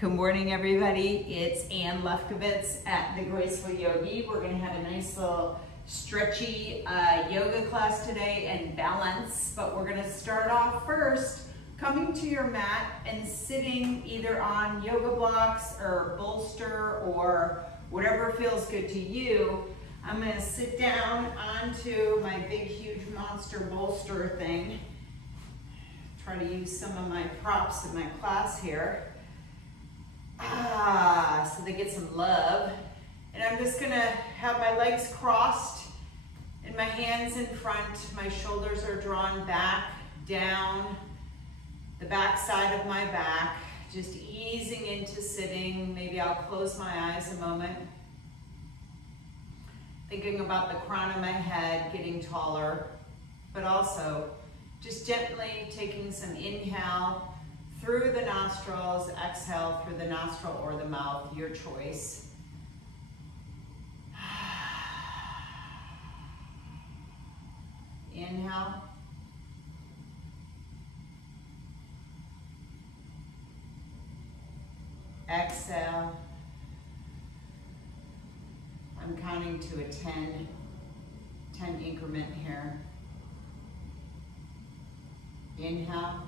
Good morning, everybody. It's Ann Lefkowitz at Thegracefulyogi. We're going to have a nice little stretchy yoga class today and balance, but we're going to start off first coming to your mat and sitting either on yoga blocks or bolster or whatever feels good to you. I'm going to sit down onto my big, huge monster bolster thing. Try to use some of my props in my class here. So they get some love. And I'm just gonna have my legs crossed and my hands in front. My shoulders are drawn back, down, the back side of my back, just easing into sitting. Maybe I'll close my eyes a moment. Thinking about the crown of my head getting taller, but also just gently taking some inhale through the nostrils, exhale through the nostril or the mouth, your choice. Inhale. Exhale. I'm counting to a 10 increment here. Inhale.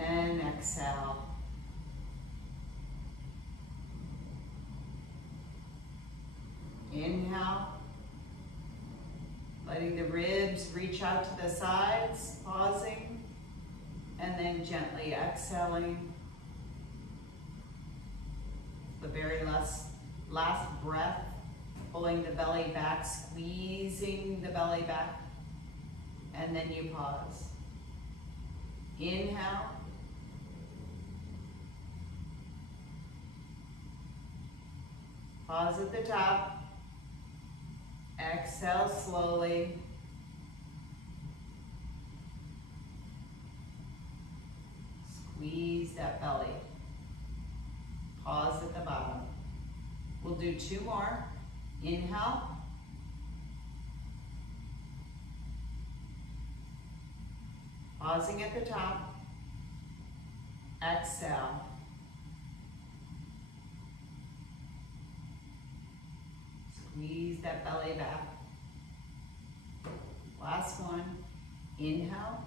And exhale. Inhale. Letting the ribs reach out to the sides, pausing, and then gently exhaling. The very last breath, pulling the belly back, squeezing the belly back, and then you pause. Inhale. Pause at the top. Exhale slowly. Squeeze that belly. Pause at the bottom. We'll do two more. Inhale. Pausing at the top. Exhale. Squeeze that belly back. Last one. Inhale.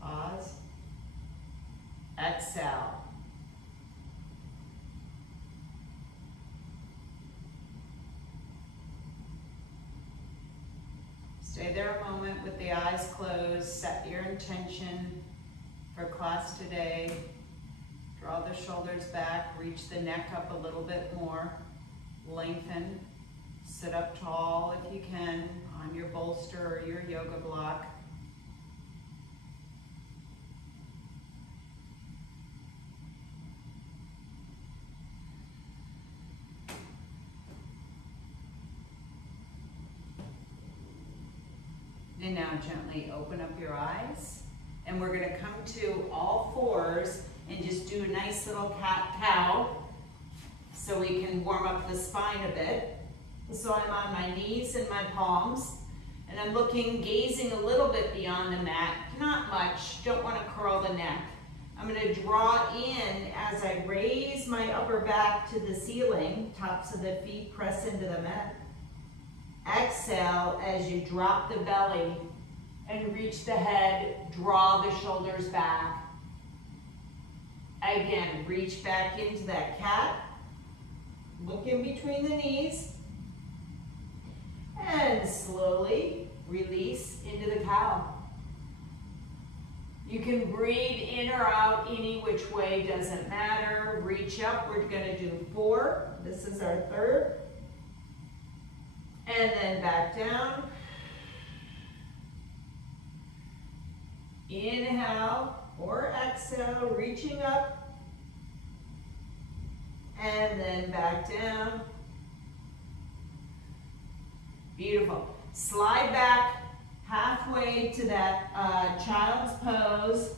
Pause. Exhale. Stay there a moment with the eyes closed. Set your intention for class today. Draw the shoulders back, reach the neck up a little bit more. Lengthen. Sit up tall if you can on your bolster or your yoga block. And now gently open up your eyes. And we're going to come to all fours and just do a nice little cat-cow so we can warm up the spine a bit. So I'm on my knees and my palms, and I'm looking, gazing a little bit beyond the mat. Not much, don't want to curl the neck. I'm going to draw in as I raise my upper back to the ceiling, tops of the feet press into the mat. Exhale as you drop the belly and reach the head, draw the shoulders back. Again, reach back into that cat. Look in between the knees. And slowly release into the cow. You can breathe in or out any which way, doesn't matter. Reach up, we're gonna do 4. This is our third. And then back down. Inhale or exhale, reaching up. And then back down. Beautiful. Slide back halfway to that child's pose.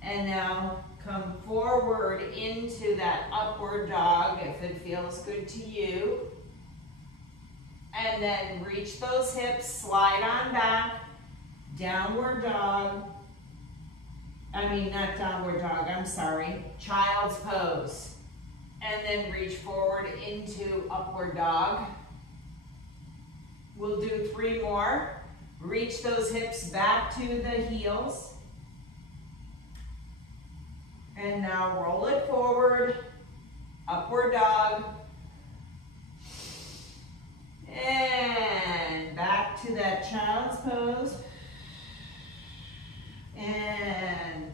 And now come forward into that upward dog if it feels good to you. And then reach those hips, slide on back, downward dog. I mean, not downward dog, I'm sorry, child's pose. And then reach forward into upward dog. We'll do 3 more. Reach those hips back to the heels. And now roll it forward, upward dog. And back to that child's pose. And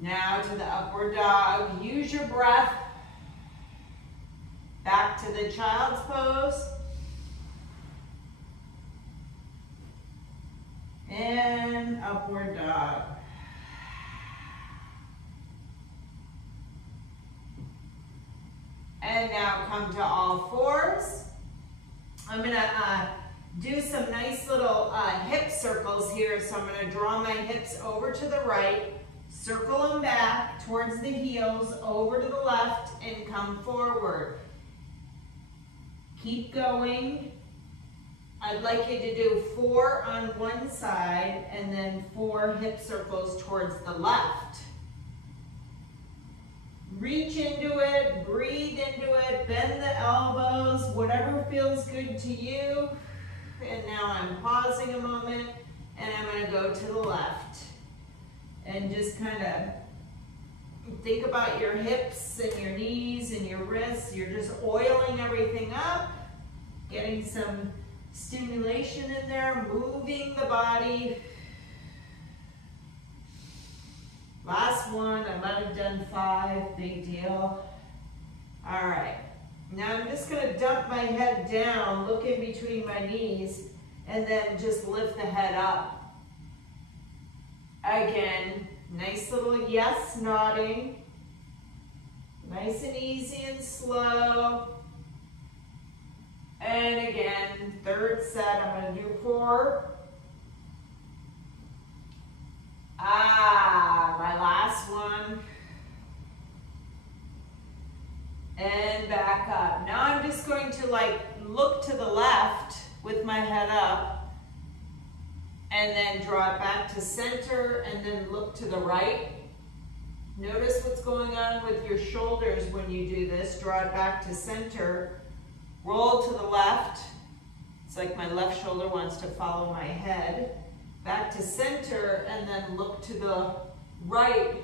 now to the upward dog. Use your breath. Back to the child's pose. And upward dog. And now come to all fours. I'm gonna do some nice little hip circles here. So I'm gonna draw my hips over to the right, circle them back towards the heels, over to the left, and come forward. Keep going. I'd like you to do 4 on one side and then 4 hip circles towards the left. Reach into it, breathe into it, bend the elbows, whatever feels good to you. And now I'm pausing a moment and I'm going to go to the left. And just kind of think about your hips and your knees and your wrists. You're just oiling everything up, getting some stimulation in there, moving the body. Last one, I might have done 5, big deal. All right, now I'm just gonna dump my head down, look in between my knees, and then just lift the head up. Again, nice little yes nodding. Nice and easy and slow. And again, 3rd set, I'm gonna do 4. My last one. And back up. Now I'm just going to look to the left with my head up and then draw it back to center and then look to the right. Notice what's going on with your shoulders when you do this. Draw it back to center. Roll to the left. It's like my left shoulder wants to follow my head. Back to center and then look to the right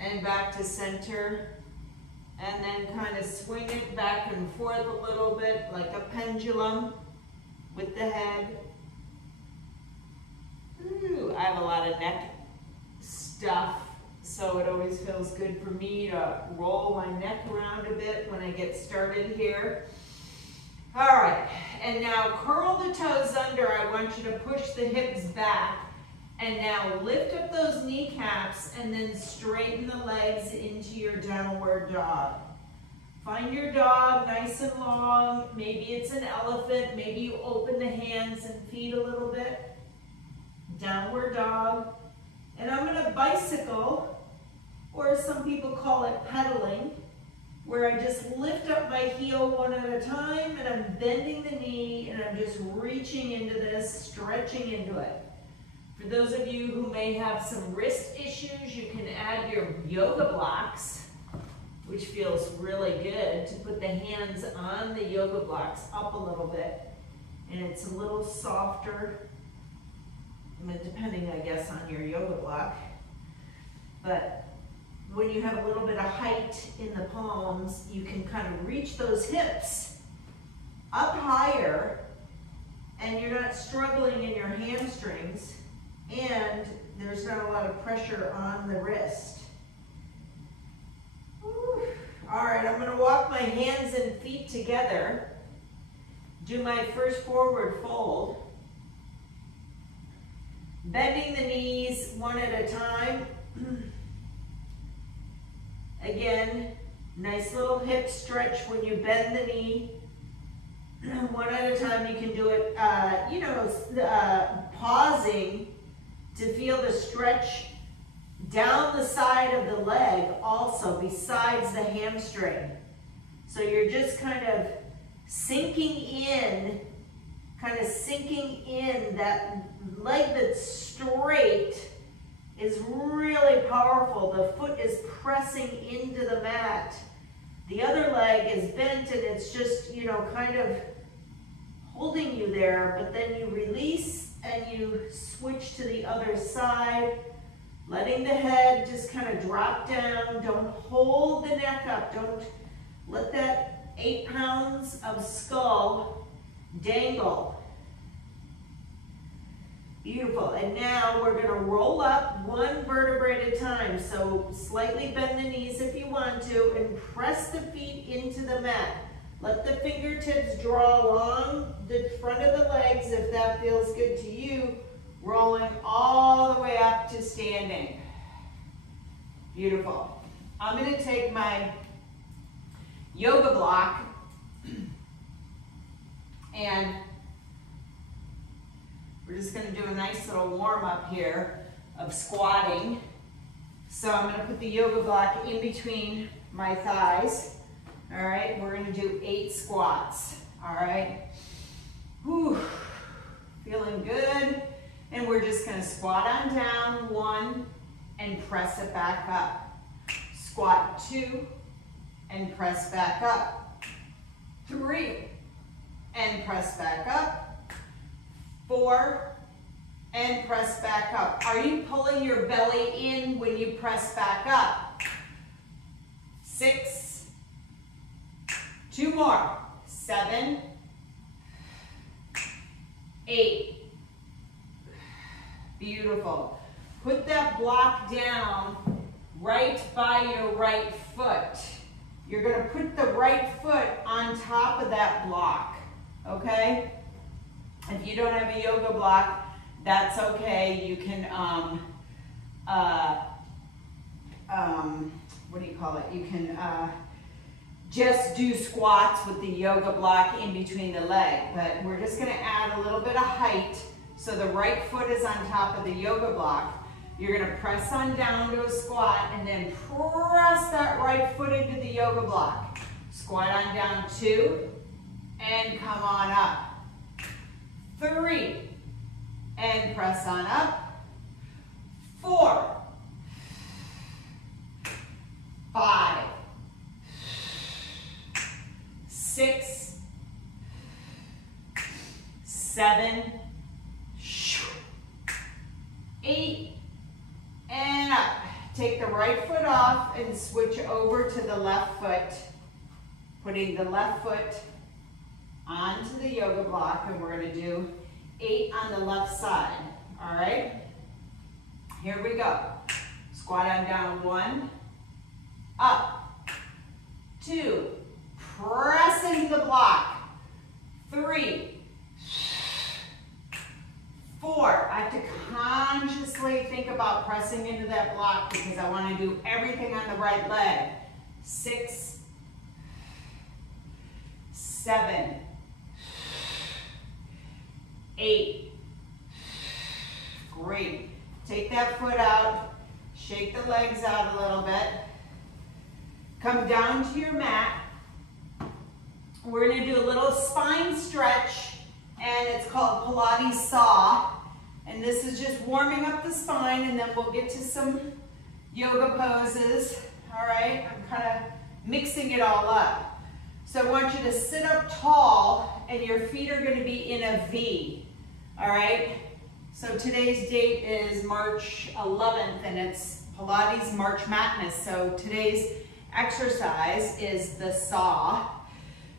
and back to center. And then kind of swing it back and forth a little bit like a pendulum with the head. Ooh, I have a lot of neck stuff, so it always feels good for me to roll my neck around a bit when I get started here. All right, and now curl the toes under. I want you to push the hips back. And now lift up those kneecaps and then straighten the legs into your downward dog. Find your dog nice and long. Maybe it's an elephant. Maybe you open the hands and feet a little bit. Downward dog. And I'm going to bicycle, or some people call it pedaling, where I just lift up my heel one at a time and I'm bending the knee and I'm just reaching into this, stretching into it. For those of you who may have some wrist issues, you can add your yoga blocks, which feels really good, to put the hands on the yoga blocks up a little bit. And it's a little softer, depending, I guess, on your yoga block. But when you have a little bit of height in the palms, you can kind of reach those hips up higher, and you're not struggling in your hamstrings, and there's not a lot of pressure on the wrist. Whew. All right, I'm gonna walk my hands and feet together, do my first forward fold, bending the knees one at a time. Again, nice little hip stretch when you bend the knee. One at a time. You can do it, pausing to feel the stretch down the side of the leg also, besides the hamstring. So you're just kind of sinking in, kind of sinking in. That leg that's straight is really powerful. The foot is pressing into the mat. The other leg is bent and it's just, you know, kind of holding you there, but then you release and you switch to the other side, letting the head just kind of drop down. Don't hold the neck up. Don't let that 8 pounds of skull dangle. Beautiful. And now we're going to roll up 1 vertebrae at a time. So slightly bend the knees if you want to and press the feet into the mat. Let the fingertips draw along the front of the legs if that feels good to you. Rolling all the way up to standing. Beautiful. I'm going to take my yoga block and we're just going to do a nice little warm up here of squatting. So I'm going to put the yoga block in between my thighs. All right, we're going to do 8 squats. All right. Whew. Feeling good. And we're just going to squat on down 1 and press it back up. Squat 2 and press back up. 3 and press back up. 4 and press back up. Are you pulling your belly in when you press back up? 6, 2 more. 7, 8. Beautiful. Put that block down right by your right foot. You're going to put the right foot on top of that block, okay? If you don't have a yoga block, that's okay. You can, what do you call it? You can just do squats with the yoga block in between the leg. But we're just going to add a little bit of height. So the right foot is on top of the yoga block. You're going to press on down to a squat and then press that right foot into the yoga block. Squat on down 2 and come on up. 3 and press on up. 4, 5, 6, 7, 8, and up. Take the right foot off and switch over to the left foot. Putting the left foot onto the yoga block, and we're going to do 8 on the left side. All right? Here we go. Squat on down 1, up, 2, press into the block, 3, 4. I have to consciously think about pressing into that block because I want to do everything on the right leg. 6, 7, 8. Great. Take that foot out, shake the legs out a little bit. Come down to your mat. We're going to do a little spine stretch, and it's called Pilates Saw. And this is just warming up the spine, and then we'll get to some yoga poses. All right, I'm kind of mixing it all up. So I want you to sit up tall, and your feet are going to be in a V. All right, so today's date is March 11th, and it's Pilates March Madness. So today's exercise is the saw.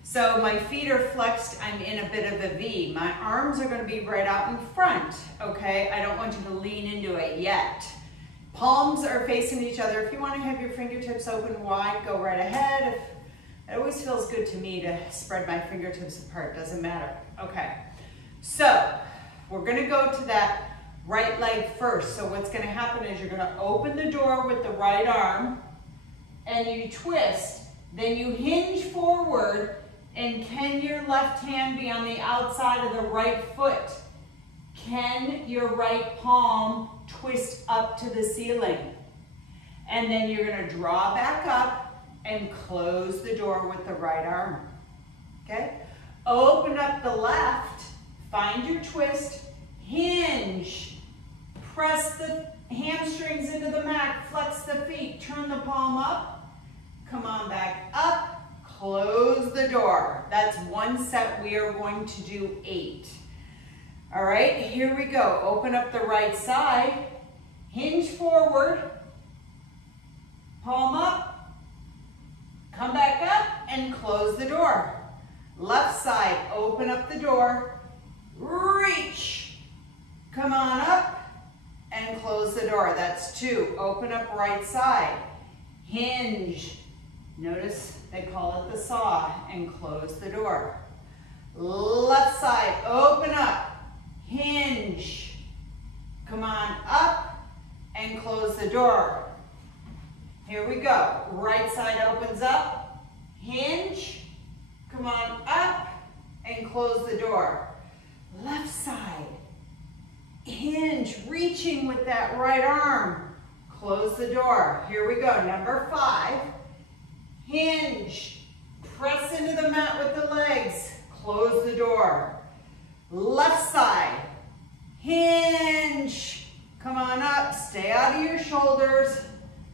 So my feet are flexed, I'm in a bit of a V. My arms are gonna be right out in front, okay? I don't want you to lean into it yet. Palms are facing each other. If you wanna have your fingertips open wide, go right ahead. It always feels good to me to spread my fingertips apart, doesn't matter. Okay, so we're gonna go to that right leg first. So what's gonna happen is you're gonna open the door with the right arm and you twist, then you hinge forward. And can your left hand be on the outside of the right foot? Can your right palm twist up to the ceiling? And then you're going to draw back up and close the door with the right arm. Okay? Open up the left, find your twist, hinge, press the hamstrings into the mat, flex the feet, turn the palm up, come on back up, close the door. That's one set. We are going to do 8. All right, here we go. Open up the right side, hinge forward, palm up, come back up, and close the door. Left side, open up the door, reach, come on up, and close the door. That's 2. Open up right side, hinge. Notice they call it the saw, and close the door. Left side, open up, hinge, come on up, and close the door. Here we go. Right side opens up, hinge, come on up, and close the door. Left side, hinge, reaching with that right arm, close the door. Here we go. Number 5, hinge, press into the mat with the legs, close the door. Left side, hinge, come on up, stay out of your shoulders.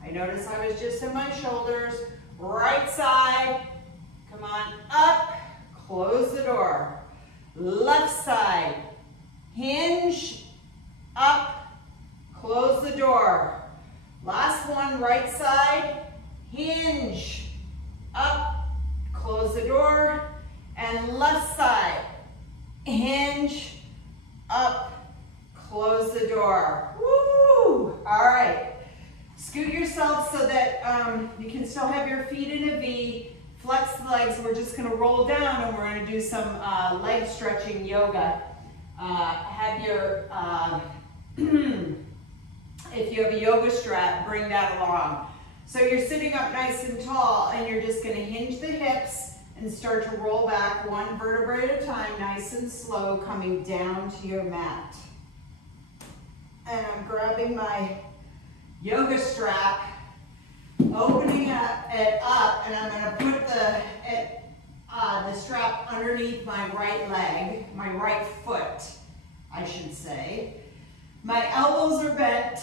I notice I was just in my shoulders. Right side, come on up, close the door. Left side, hinge, up, close the door. Last one, right side, hinge, up, close the door. And left side, hinge, up, close the door. Woo! All right. Scoot yourself so that you can still have your feet in a V. Flex the legs. We're just going to roll down and we're going to do some leg stretching yoga. Have your, if you have a yoga strap, bring that along. So you're sitting up nice and tall and you're just going to hinge the hips and start to roll back 1 vertebrae at a time, nice and slow, coming down to your mat. And I'm grabbing my yoga strap, opening it up, and I'm going to put the strap underneath my right leg, my right foot, I should say. My elbows are bent.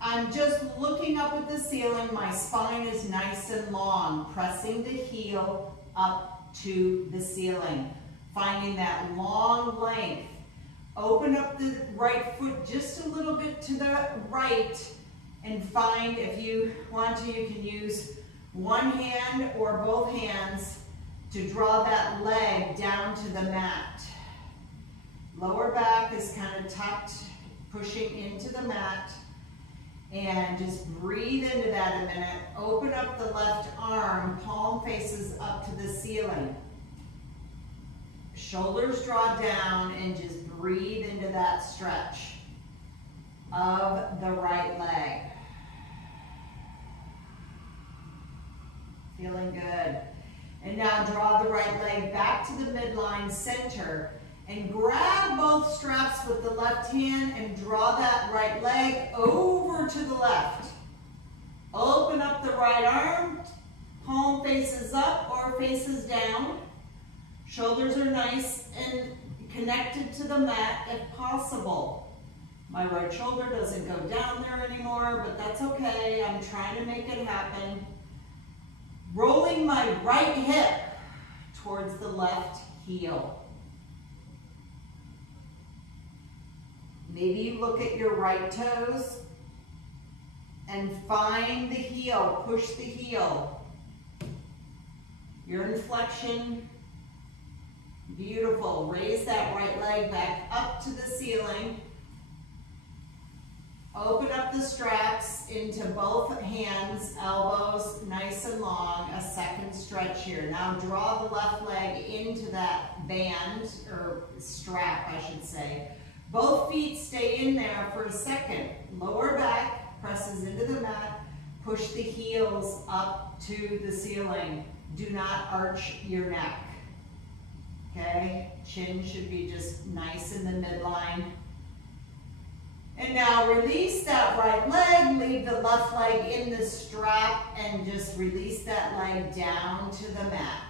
I'm just looking up at the ceiling. My spine is nice and long, pressing the heel up to the ceiling, finding that long length. Open up the right foot just a little bit to the right and find, if you want to, you can use one hand or both hands to draw that leg down to the mat. Lower back is kind of tucked, pushing into the mat. And just breathe into that a minute. Open up the left arm, palm faces up to the ceiling. Shoulders draw down and just breathe into that stretch of the right leg. Feeling good. And now draw the right leg back to the midline center and grab both straps with the left hand and draw that right leg over to the left. Open up the right arm, palm faces up or faces down. Shoulders are nice and connected to the mat if possible. My right shoulder doesn't go down there anymore, but that's okay. I'm trying to make it happen. Rolling my right hip towards the left heel. Maybe look at your right toes and find the heel, push the heel. Your inflection, beautiful. Raise that right leg back up to the ceiling. Open up the straps into both hands, elbows nice and long, a second stretch here. Now draw the left leg into that band, or strap I should say. Both feet stay in there for a second. Lower back presses into the mat. Push the heels up to the ceiling. Do not arch your neck. Okay? Chin should be just nice in the midline. And now release that right leg. Leave the left leg in the strap and just release that leg down to the mat.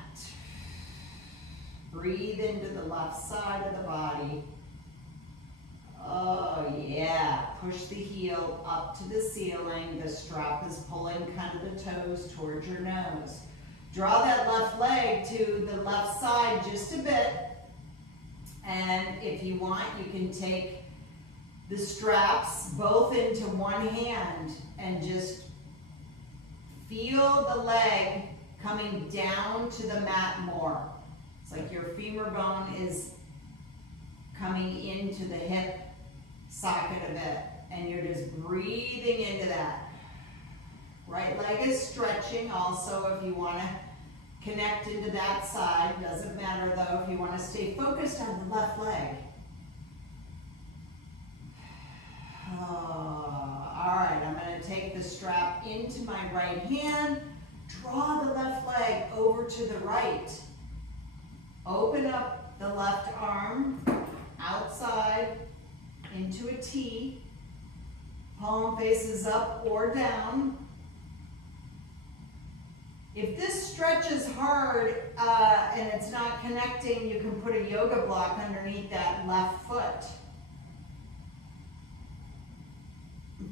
Breathe into the left side of the body. Oh yeah, push the heel up to the ceiling. The strap is pulling kind of the toes towards your nose. Draw that left leg to the left side just a bit. And if you want, you can take the straps both into one hand and just feel the leg coming down to the mat more. It's like your femur bone is coming into the hip socket of it, and you're just breathing into that. Right leg is stretching also if you want to connect into that side. Doesn't matter though if you want to stay focused on the left leg. All right, I'm going to take the strap into my right hand, draw the left leg over to the right. Open up the left arm outside into a T. Palm faces up or down. If this stretches hard and it's not connecting, you can put a yoga block underneath that left foot.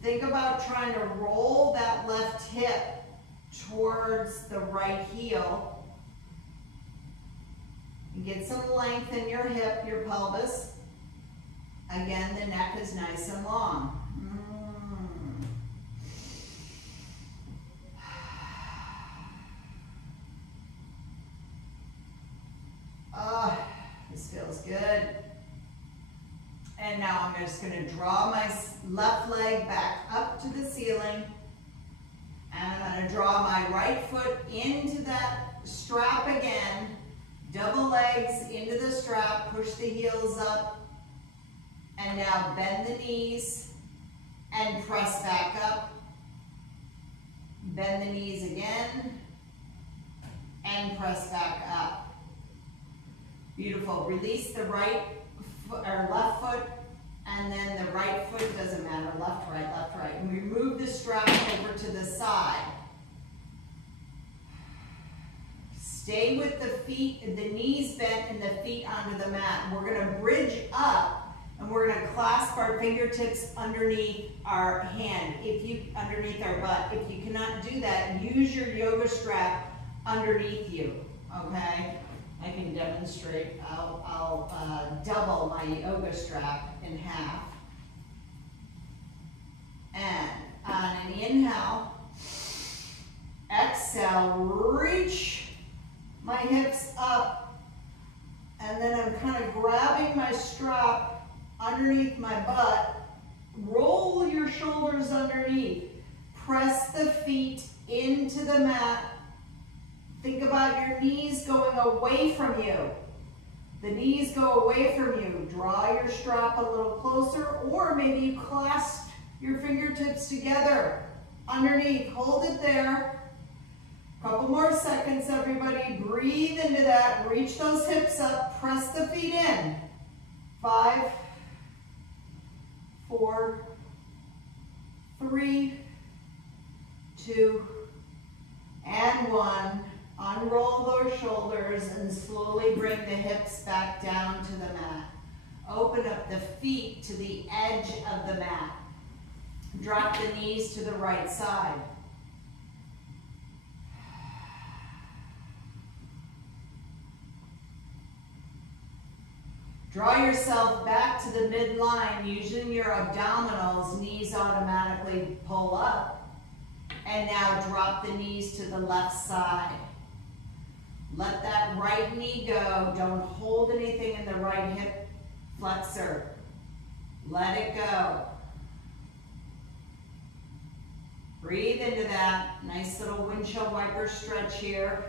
Think about trying to roll that left hip towards the right heel. And get some length in your hip, your pelvis. Again, the neck is nice and long. This feels good. And now I'm just going to draw my left leg back up to the ceiling. And I'm going to draw my right foot into that strap again. Double legs into the strap, push the heels up. And now bend the knees and press back up. Bend the knees again and press back up. Beautiful. Release the right foot or left foot, and then the right foot, doesn't matter, left, right. And we move the strap over to the side. Stay with the feet, the knees bent and the feet onto the mat. We're going to bridge up and we're going to clasp our fingertips underneath our hand, underneath our butt. If you cannot do that, use your yoga strap underneath you, okay? I can demonstrate. I'll double my yoga strap in half. And on an inhale, exhale, reach my hips up, and then I'm kind of grabbing my strap underneath my butt. Roll your shoulders underneath. Press the feet into the mat. Think about your knees going away from you. The knees go away from you. Draw your strap a little closer, or maybe you clasp your fingertips together underneath. Hold it there. Couple more seconds, everybody. Breathe into that. Reach those hips up. Press the feet in. 5, 4, 3, 2, and 1. Unroll those shoulders and slowly bring the hips back down to the mat. Open up the feet to the edge of the mat. Drop the knees to the right side. Draw yourself back to the midline using your abdominals. Knees automatically pull up. And now drop the knees to the left side. Let that right knee go. Don't hold anything in the right hip flexor. Let it go. Breathe into that. Nice little windshield wiper stretch here.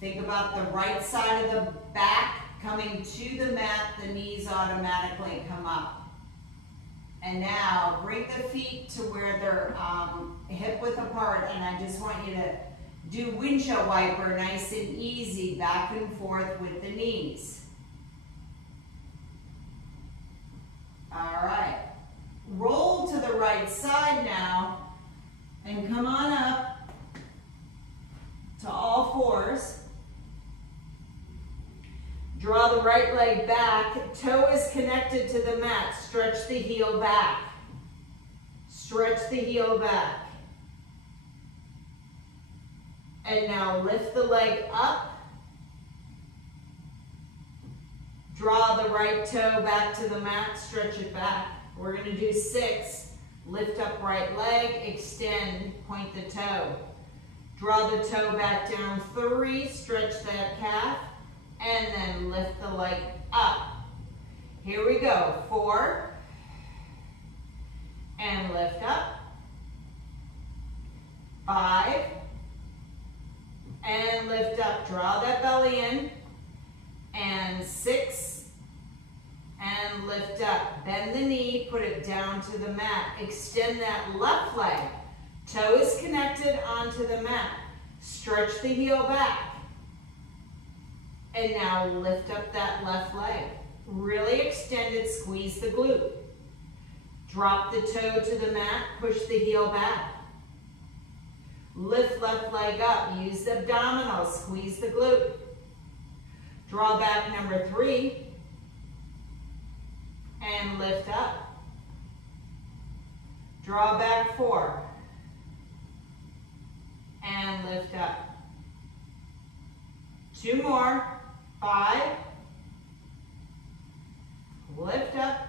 Think about the right side of the back coming to the mat. The knees automatically come up. And now bring the feet to where they're hip width apart, and I just want you to do windshield wiper nice and easy, back and forth with the knees. All right. Roll to the right side now and come on up. to all fours. Draw the right leg back. Toe is connected to the mat. Stretch the heel back. Stretch the heel back. And now lift the leg up. Draw the right toe back to the mat. Stretch it back. We're going to do 6. Lift up right leg. Extend. Point the toe. Draw the toe back down. 3. Stretch that calf. And then lift the leg up. Here we go. 4. And lift up. 5. And lift up. Draw that belly in. And 6. And lift up. Bend the knee. Put it down to the mat. Extend that left leg. Toe is connected onto the mat. Stretch the heel back. And now lift up that left leg. Really extend it, squeeze the glute. Drop the toe to the mat, push the heel back. Lift left leg up, use the abdominals, squeeze the glute. Draw back number 3. And lift up. Draw back 4. And lift up. 2 more. 5, lift up,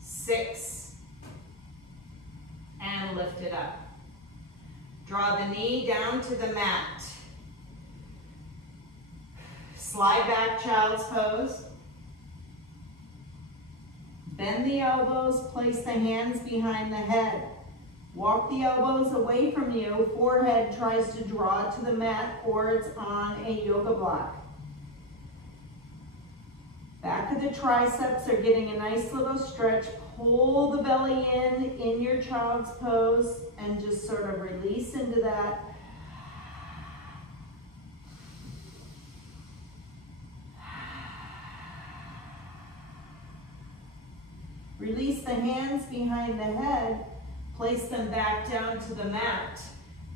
6, and lift it up. Draw the knee down to the mat. Slide back, child's pose. Bend the elbows, place the hands behind the head. Walk the elbows away from you. Forehead tries to draw to the mat or it's on a yoga block. Back of the triceps are getting a nice little stretch. Pull the belly in your child's pose and just sort of release into that. Release the hands behind the head. Place them back down to the mat.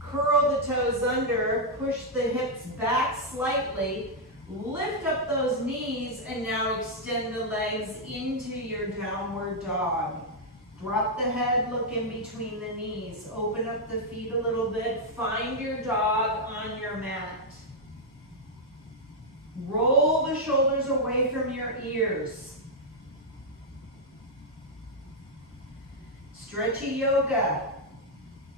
Curl the toes under. Push the hips back slightly. Lift up those knees and now extend the legs into your downward dog. Drop the head, look in between the knees. Open up the feet a little bit. Find your dog on your mat. Roll the shoulders away from your ears. Stretchy yoga.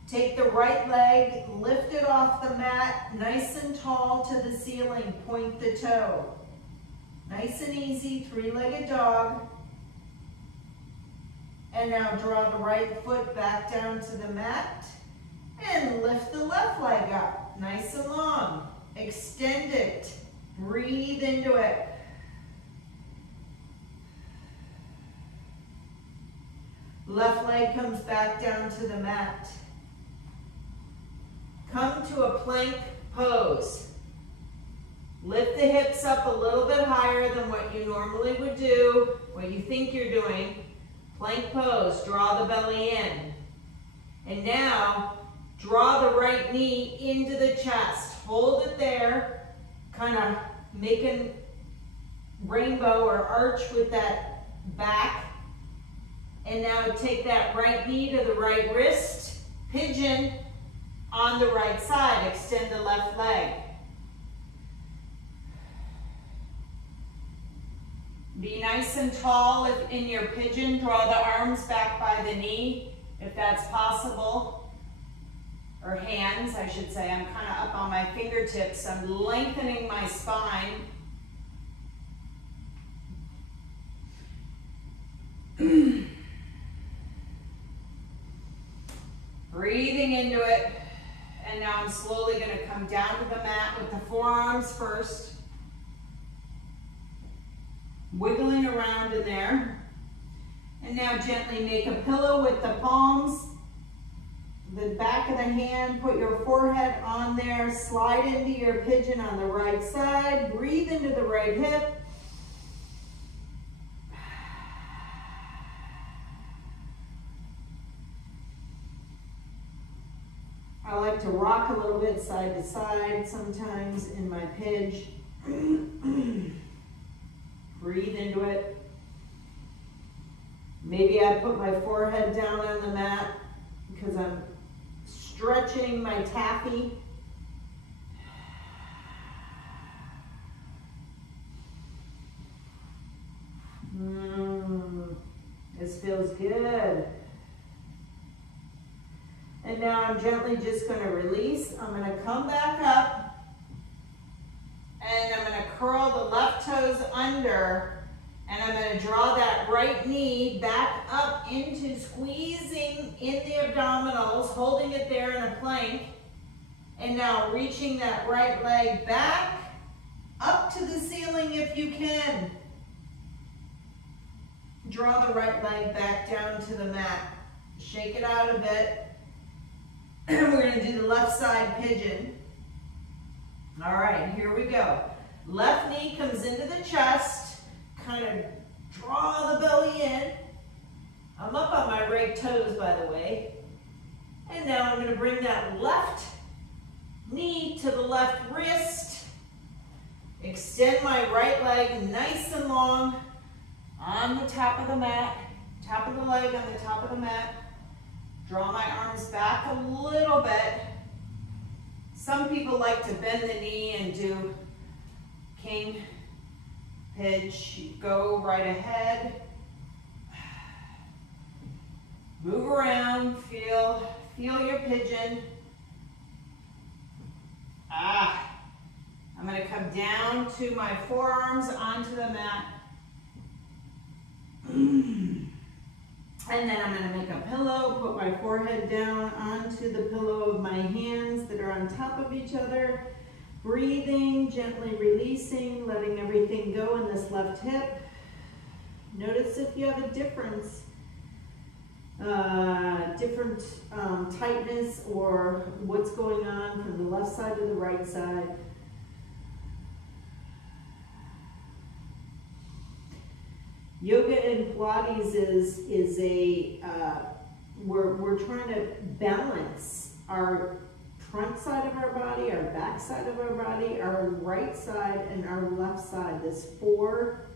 Take the right leg, lift it off the mat, nice and tall to the ceiling, point the toe. Nice and easy, 3-legged dog. And now draw the right foot back down to the mat and lift the left leg up, nice and long. Extend it, breathe into it. Left leg comes back down to the mat. Come to a plank pose. Lift the hips up a little bit higher than what you normally would do, what you think you're doing. Plank pose, draw the belly in. And now, draw the right knee into the chest. Hold it there, kind of make a rainbow or arch with that back. And now take that right knee to the right wrist, pigeon on the right side, extend the left leg. Be nice and tall if in your pigeon. Draw the arms back by the knee if that's possible. Or hands, I should say. I'm kind of up on my fingertips. I'm lengthening my spine. Breathing into it. And now I'm slowly going to come down to the mat with the forearms first. Wiggling around in there. And now gently make a pillow with the palms. The back of the hand, put your forehead on there. Slide into your pigeon on the right side. Breathe into the right hip. I like to rock a little bit side to side sometimes in my Pidge. Breathe into it. Maybe I put my forehead down on the mat because I'm stretching my taffy. This feels good. And now I'm gently just going to release. I'm going to come back up and I'm going to curl the left toes under and I'm going to draw that right knee back up into squeezing in the abdominals, holding it there in a plank. And now reaching that right leg back up to the ceiling if you can. Draw the right leg back down to the mat. Shake it out a bit. We're going to do the left side pigeon. All right, here we go. Left knee comes into the chest. Kind of draw the belly in. I'm up on my right toes, by the way. And now I'm going to bring that left knee to the left wrist. Extend my right leg nice and long on the top of the mat. Top of the leg on the top of the mat. Draw my arms back a little bit. Some people like to bend the knee and do king, Pidge. Go right ahead. Move around, feel your pigeon. I'm going to come down to my forearms onto the mat. And then I'm going to make a pillow, put my forehead down onto the pillow of my hands that are on top of each other. Breathing, gently releasing, letting everything go in this left hip. Notice if you have a difference, different tightness or what's going on from the left side to the right side. Yoga and Pilates is a, we're trying to balance our front side of our body, our back side of our body, our right side and our left side. There's four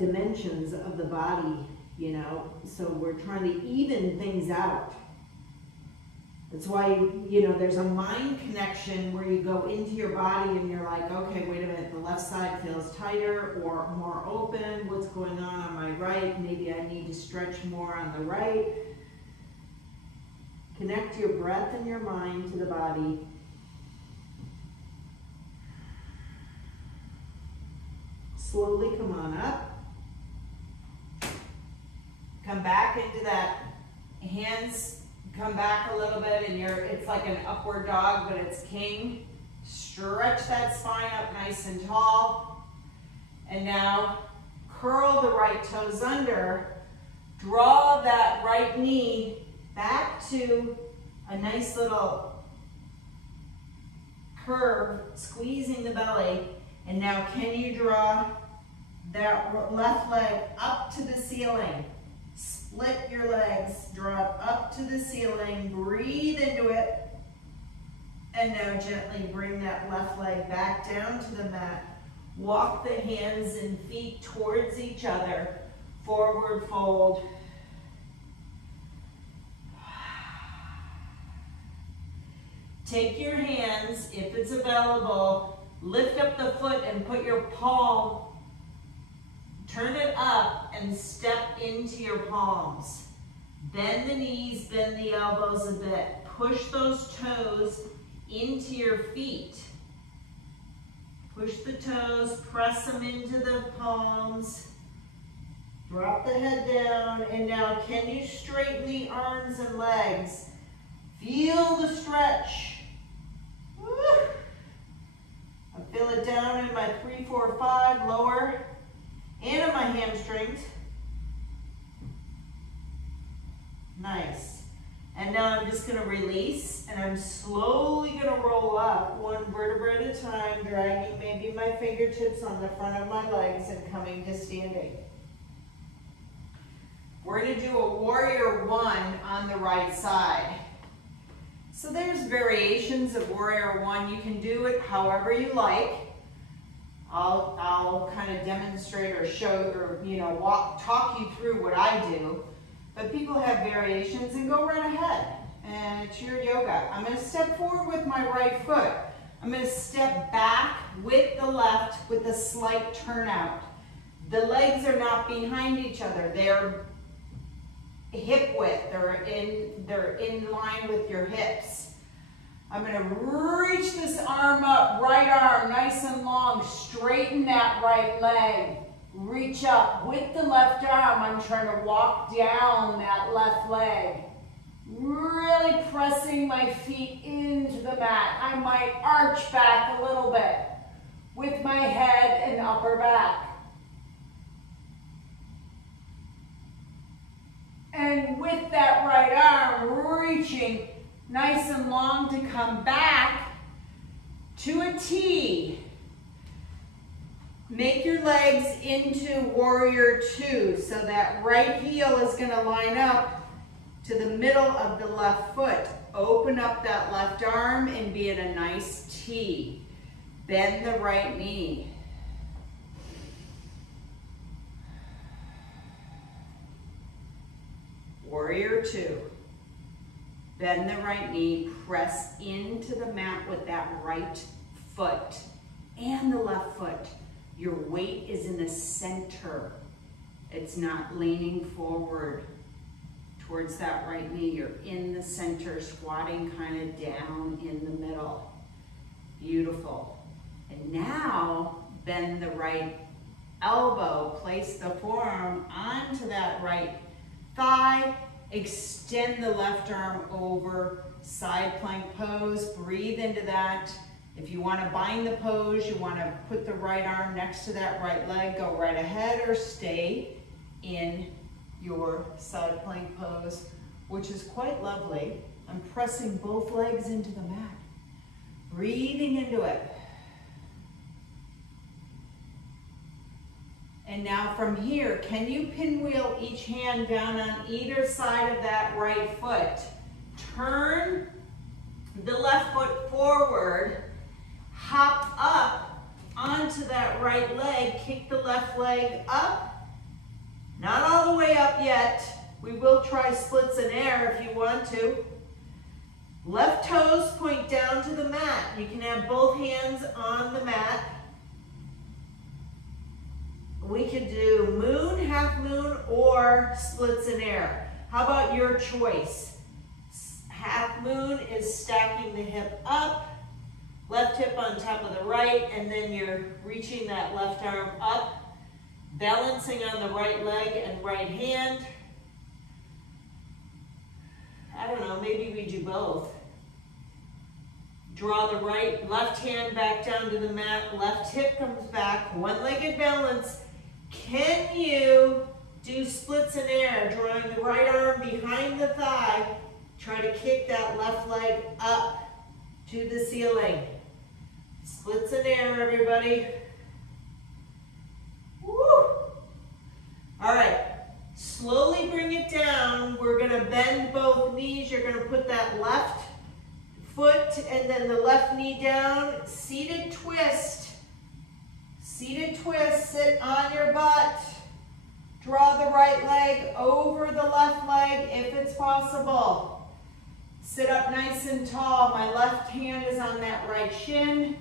dimensions of the body, you know, so we're trying to even things out. That's why, you know, there's a mind connection where you go into your body and you're like, okay, wait a minute, the left side feels tighter or more open. What's going on my right? Maybe I need to stretch more on the right. Connect your breath and your mind to the body. Slowly come on up. Come back into that hands. Come back a little bit and it's like an upward dog, but it's king. Stretch that spine up nice and tall. And now curl the right toes under. Draw that right knee back to a nice little curve, squeezing the belly. And now can you draw that left leg up to the ceiling? Split your legs, drop up to the ceiling, breathe into it, and now gently bring that left leg back down to the mat. Walk the hands and feet towards each other, forward fold. Take your hands, if it's available, lift up the foot and put your palm, turn it up and step into your palms. Bend the knees, bend the elbows a bit. Push those toes into your feet. Push the toes, press them into the palms. Drop the head down, and now can you straighten the arms and legs? Feel the stretch. Woo. I feel it down in my 3, 4, 5, lower. And in my hamstrings. Nice. And now I'm just going to release, and I'm slowly going to roll up one vertebra at a time, dragging maybe my fingertips on the front of my legs and coming to standing. We're going to do a warrior one on the right side. So there's variations of warrior one. You can do it however you like. I'll kind of demonstrate or show or talk you through what I do. But people have variations, and go right ahead. And it's your yoga. I'm going to step forward with my right foot. I'm going to step back with the left with a slight turnout. The legs are not behind each other. They're hip width. They're in line with your hips. I'm going to reach this arm up, right arm nice and long. Straighten that right leg. Reach up with the left arm. I'm trying to walk down that left leg. Really pressing my feet into the mat. I might arch back a little bit with my head and upper back. And with that right arm, reaching nice and long to come back to a T. Make your legs into warrior two, so that right heel is going to line up to the middle of the left foot. Open up that left arm and be in a nice T. Bend the right knee. Warrior two. Bend the right knee, press into the mat with that right foot and the left foot. Your weight is in the center. It's not leaning forward towards that right knee. You're in the center, squatting kind of down in the middle. Beautiful. And now bend the right elbow, place the forearm onto that right thigh, extend the left arm over, side plank pose, breathe into that. If you want to bind the pose, you want to put the right arm next to that right leg, go right ahead, or stay in your side plank pose, which is quite lovely. I'm pressing both legs into the mat, breathing into it. And now from here, can you pinwheel each hand down on either side of that right foot? Turn the left foot forward, hop up onto that right leg, kick the left leg up. Not all the way up yet. We will try splits in air if you want to. Left toes point down to the mat. You can have both hands on the mat. We could do moon, half moon, or splits in air. How about your choice? Half moon is stacking the hip up, left hip on top of the right, and then you're reaching that left arm up, balancing on the right leg and right hand. I don't know, maybe we do both. Draw the left hand back down to the mat, left hip comes back, one-legged balance. Can you do splits in air, drawing the right arm behind the thigh, try to kick that left leg up to the ceiling. Splits in air, everybody. Woo! All right, slowly bring it down. We're gonna bend both knees. You're gonna put that left foot and then the left knee down. Seated twist. Seated twist, sit on your butt. Draw the right leg over the left leg if it's possible. Sit up nice and tall. My left hand is on that right shin.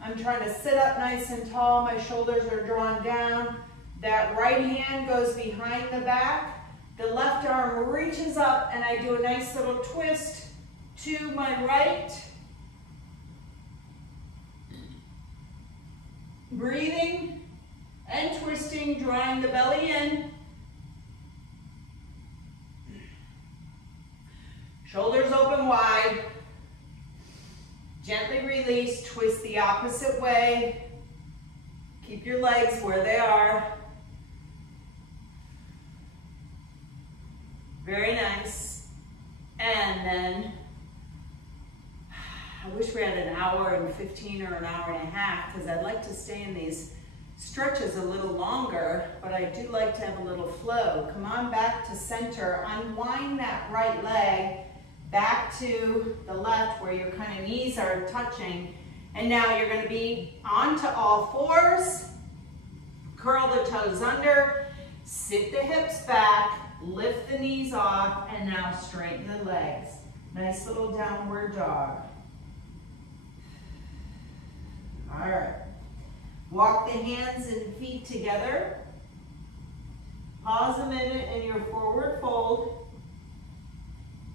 I'm trying to sit up nice and tall. My shoulders are drawn down. That right hand goes behind the back. The left arm reaches up and I do a nice little twist to my right. Breathing and twisting, drawing the belly in. Shoulders open wide. Gently release, twist the opposite way. Keep your legs where they are. Very nice. And then, I wish we had an hour and 15 or an hour and a half because I'd like to stay in these stretch is a little longer, but I do like to have a little flow. Come on back to center. Unwind that right leg back to the left where your kind of knees are touching. And now you're going to be onto all fours. Curl the toes under. Sit the hips back. Lift the knees off. And now straighten the legs. Nice little downward dog. All right. Walk the hands and feet together. Pause a minute in your forward fold.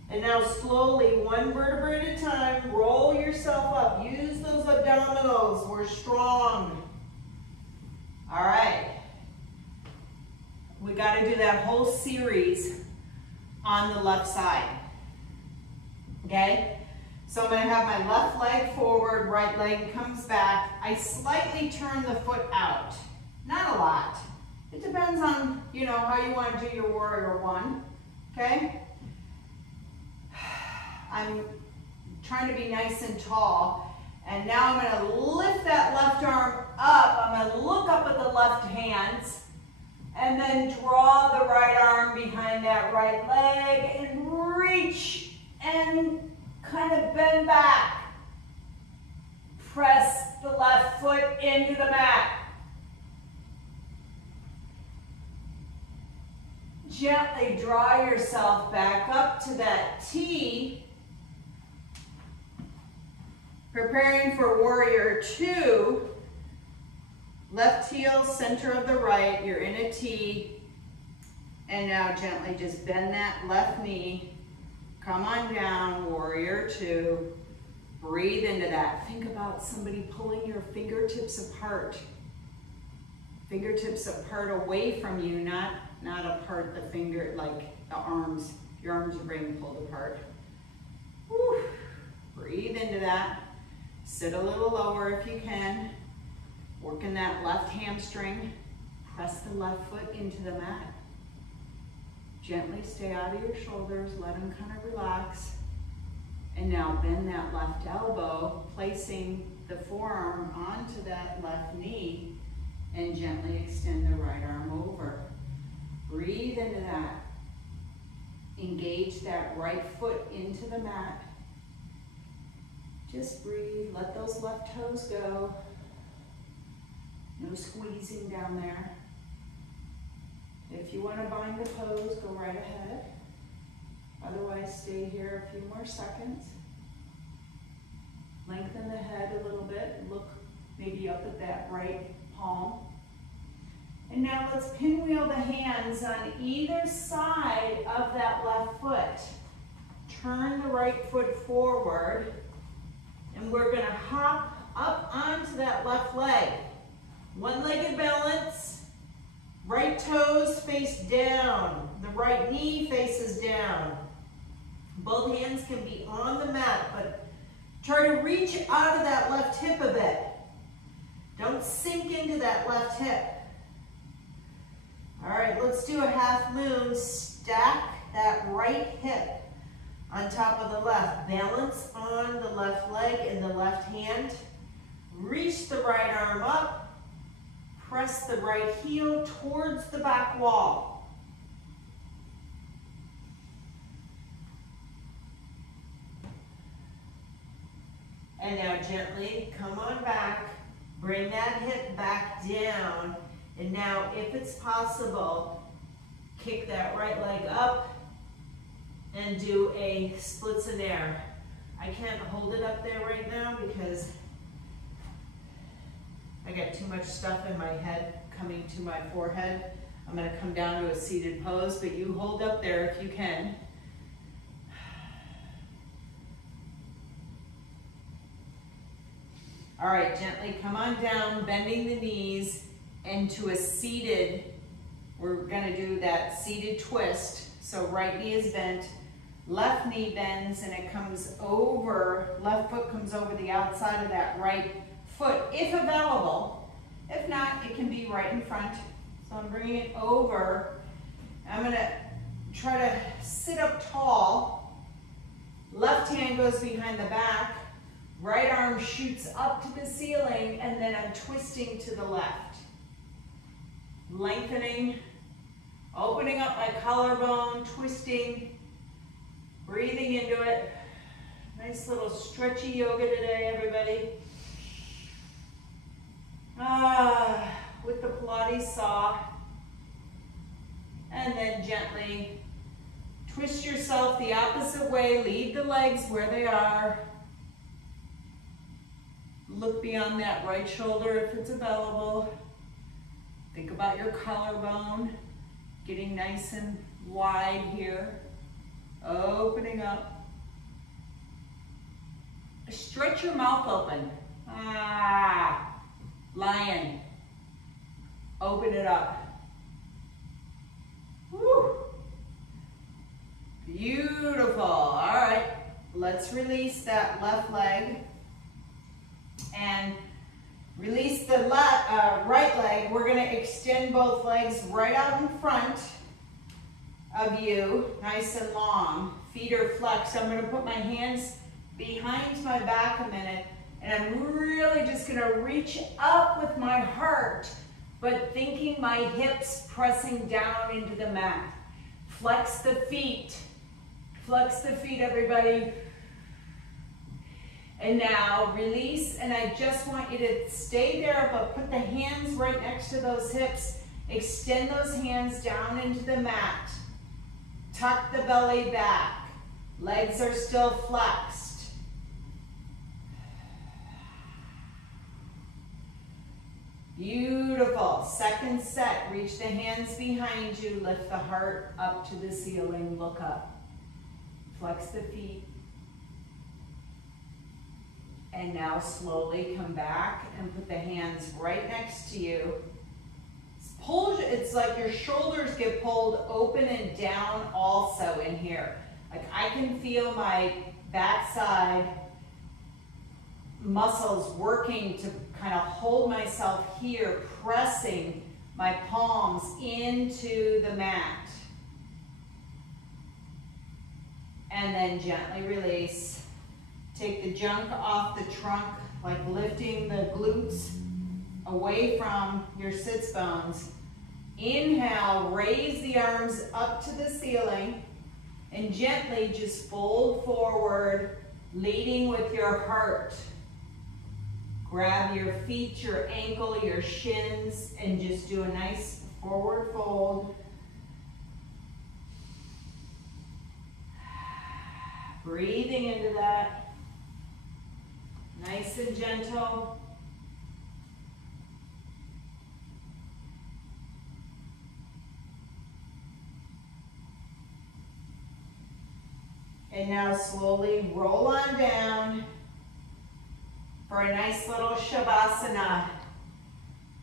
And now slowly, one vertebra at a time, roll yourself up. Use those abdominals. We're strong. All right. We got to do that whole series on the left side. Okay? So I'm going to have my left leg forward, right leg comes back. I slightly turn the foot out. Not a lot. It depends on, you know, how you want to do your warrior one. Okay? I'm trying to be nice and tall. And now I'm going to lift that left arm up. I'm going to look up at the left hands. And then draw the right arm behind that right leg and reach and kind of bend back. Press the left foot into the mat. Gently draw yourself back up to that T. Preparing for warrior two. Left heel, center of the right, you're in a T. And now gently just bend that left knee. Come on down, warrior two. Breathe into that. Think about somebody pulling your fingertips apart. Fingertips apart away from you, not apart the finger, like the arms. Your arms are being pulled apart. Whew. Breathe into that. Sit a little lower if you can. Working that left hamstring. Press the left foot into the mat. Gently stay out of your shoulders. Let them kind of relax. And now bend that left elbow, placing the forearm onto that left knee, and gently extend the right arm over. Breathe into that. Engage that right foot into the mat. Just breathe. Let those left toes go. No squeezing down there. If you want to bind the pose, go right ahead. Otherwise, stay here a few more seconds. Lengthen the head a little bit. Look maybe up at that right palm. And now let's pinwheel the hands on either side of that left foot. Turn the right foot forward. And we're going to hop up onto that left leg. One-legged balance. Right toes face down. The right knee faces down. Both hands can be on the mat, but try to reach out of that left hip a bit. Don't sink into that left hip. All right, let's do a half moon. Stack that right hip on top of the left. Balance on the left leg and the left hand. Reach the right arm up. Press the right heel towards the back wall. And now gently come on back. Bring that hip back down. And now, if it's possible, kick that right leg up and do a splits in air. I can't hold it up there right now because I got too much stuff in my head coming to my forehead. I'm going to come down to a seated pose, but you hold up there if you can. All right, gently come on down, bending the knees into a seated, we're going to do that seated twist. So right knee is bent, left knee bends, and it comes over, left foot comes over the outside of that right foot, if available. If not, it can be right in front. So I'm bringing it over. I'm going to try to sit up tall. Left hand goes behind the back. Right arm shoots up to the ceiling, and then I'm twisting to the left. lengthening, opening up my collarbone, twisting, breathing into it. Nice little stretchy yoga today, everybody. With the Pilates Saw. And then gently twist yourself the opposite way. Leave the legs where they are. Look beyond that right shoulder if it's available. Think about your collarbone, getting nice and wide here. Opening up. Stretch your mouth open. Lion. Open it up. Woo. Beautiful. All right. Let's release that left leg. And release the right leg. We're going to extend both legs right out in front of you, nice and long. Feet are flexed. I'm going to put my hands behind my back a minute, and I'm really just going to reach up with my heart, but thinking my hips pressing down into the mat. Flex the feet. Flex the feet, everybody. And now release, and I just want you to stay there, but put the hands right next to those hips. Extend those hands down into the mat. Tuck the belly back. Legs are still flexed. Beautiful. Second set. Reach the hands behind you. Lift the heart up to the ceiling. Look up. Flex the feet. And now slowly come back and put the hands right next to you. It's like your shoulders get pulled open and down also in here. Like I can feel my backside muscles working to kind of hold myself here, pressing my palms into the mat. And then gently release. Take the junk off the trunk, like lifting the glutes away from your sits bones. Inhale, raise the arms up to the ceiling, and gently just fold forward, leading with your heart. Grab your feet, your ankle, your shins, and just do a nice forward fold. Breathing into that. Nice and gentle. And now slowly roll on down for a nice little Shavasana.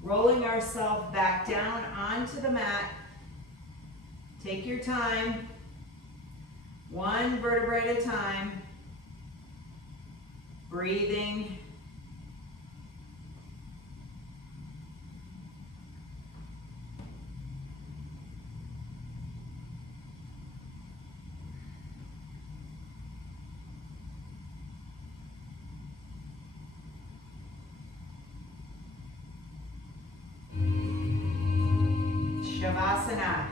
Rolling ourselves back down onto the mat. Take your time. One vertebrae at a time. Breathing. Shavasana.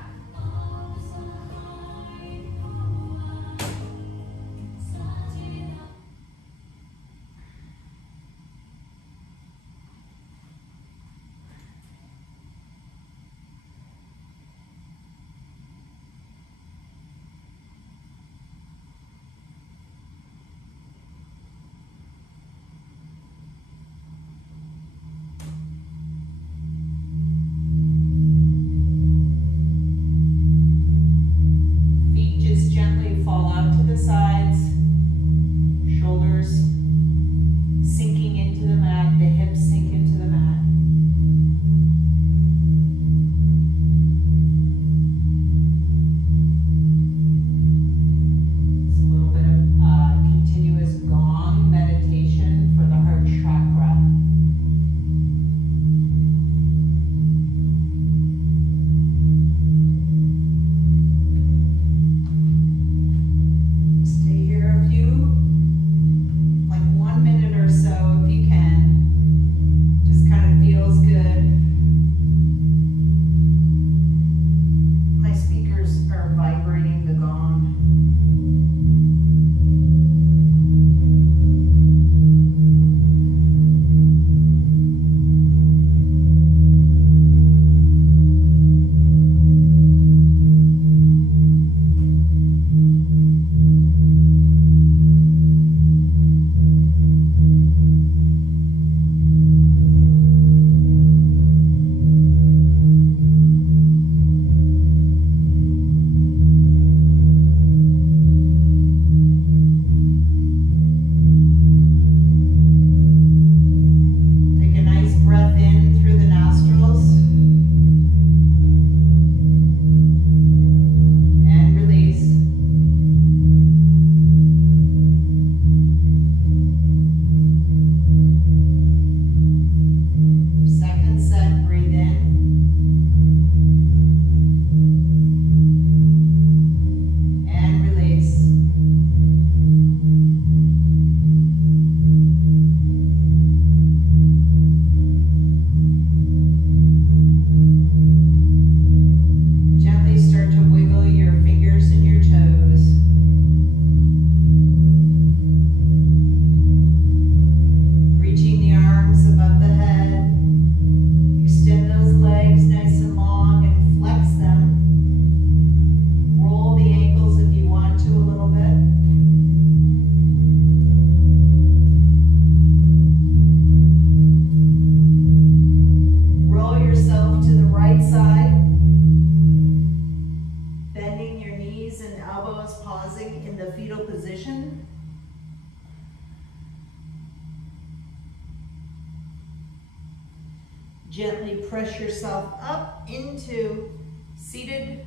Gently press yourself up into seated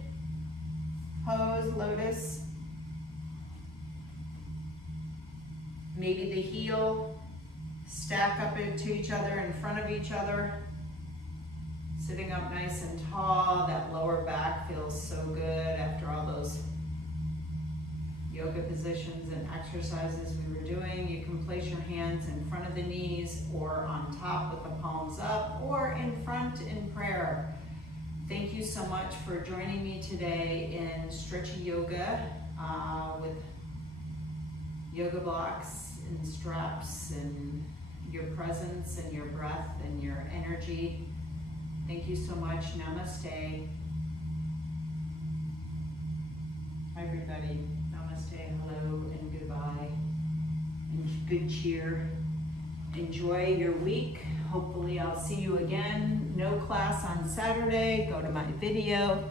pose, lotus. Maybe the heel stack up into each other, in front of each other. Sitting up nice and tall, that lower back feels so good after all those yoga positions and exercises we were doing. You can place your hands in front of the knees or on top with the palms up or in front in prayer. Thank you so much for joining me today in stretchy yoga with yoga blocks and straps and your presence and your breath and your energy. Thank you so much. Namaste. Hi everybody. Namaste, hello, and goodbye. And good cheer. Enjoy your week. Hopefully I'll see you again. No class on Saturday. Go to my video.